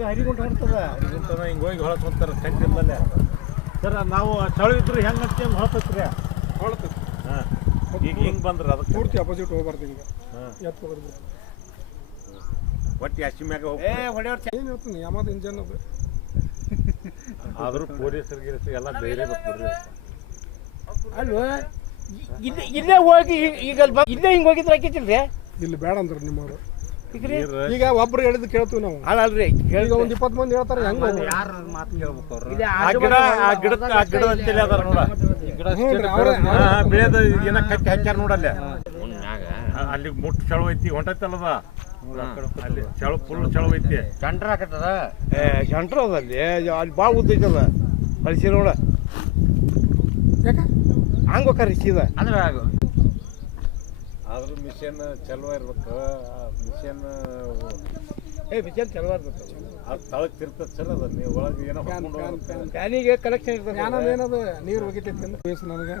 ಹಿಂಗೆ ಹರಿಗುಂಟ ಹೊಡ್ತದ ಹರಿಗುಂಟನ ಹಿಂಗೆ ಹೋಗಿ ಹೊಳಕ್ ಹೋಗ್ತಾರೆ ಕಂಟಿಲ್ಲಲ್ಲೇ ಸರ್ ನಾವು ಚಳಿ ಇದ್ರೆ ಹೆಂಗೆ ಅಂತ ಹೊಳತತ್ರಿ ಹೊಳತದ ಹಾಂ ಈಗ ಹಿಂಗೆ ಬಂದ್ರೆ ಅದಕ್ಕೆ ಪೂರ್ತಿ ಅಪೋಸಿಟ್ ಹೋಗ್ಬಾರ್ದು ಹಿಂಗೆ ಎತ್ತು ಹೋಗ್ಬಿಡ್ತು ಒಟ್ಟು ಅಕ್ಕಿ ಮ್ಯಾಗ ಹೋಗಿ ಏನು ಹೇಳ್ತೀನಿ ಯಾಮದ ಇಂಜನ್ ಅದು ಆದರೂ ಪೊಲೀಸರಿಗೆ ಎಲ್ಲ ಧೈರ್ಯ ಬರ್ತಾರೆ ಅಲ್ವ ಇಲ್ಲೇ ಹೋಗಿ ಈಗ ಇಲ್ಲೇ ಹಿಂಗೆ ಹೋಗಿದ್ರೆ ಹಾಕಿತ್ತಿಲ್ರಿ ಇಲ್ಲಿ ಬೇಡ ಅಂದ್ರೆ ನಿಮ್ಮವರು ಈಗ್ರಿ ಈಗ ಒಬ್ರು ಹೇಳಿದ್ ಕೇಳ್ತೀವಿ ನಾವು ಅಲ್ರಿ ಈಗ ಒಂದು 20 ಮಂದಿ ಹೇಳ್ತಾರೆ ಹೆಂಗ ಯಾರ ಮಾತು ಕೇಳ್ಬೇಕು ಅವ್ರು ಆ ಗಿಡ ಅಂತೇಳಿ ಅದಾರ ನೋಡ ಬೆಳೆದ ಏನ ಕಟ್ಟಿ ಹಾಕ್ಯಾರ ನೋಡಲ್ಲೇ ಅಲ್ಲಿ ಮುಟ್ಟು ಚಳು ಐತಿ ಹೊಂಟೈತಲ್ಲದ ಅಲ್ಲಿ ಚಳು ಫುಲ್ ಚಳು ಐತಿ ಚಂಡ್ರ ಹಾಕತ್ತದ ಸೆಂಟ್ರ್ ಅದಲ್ಲಿ ಅಲ್ಲಿ ಭಾಳ ಉದ್ದ ಐತದ ಕಳಿಸಿ ನೋಡ ಯಾಕೆ ಹಂಗೆ ಹೋಗ್ರಿ ಸೀದಾ ಅಂದ್ರೆ ಆದ್ರೂ ಮಿಷನ್ ಚಲೋ ಇರ್ಬೇಕು ಮಿಷನ್ ಮಿಷನ್ ಚಲೋ ಇರ್ತದೆ ಅದು ತಳಕ್ ತಿರ್ತದ ಸರ್ ಅದ ನೀವು ಒಳಗೆ ಏನೋ ಫ್ಯಾನಿಗೆ ಕನೆಕ್ಷನ್ ಇರ್ತದೆ ಏನದ ನೀರು ಹೋಗಿತೈತಿ ನನಗೆ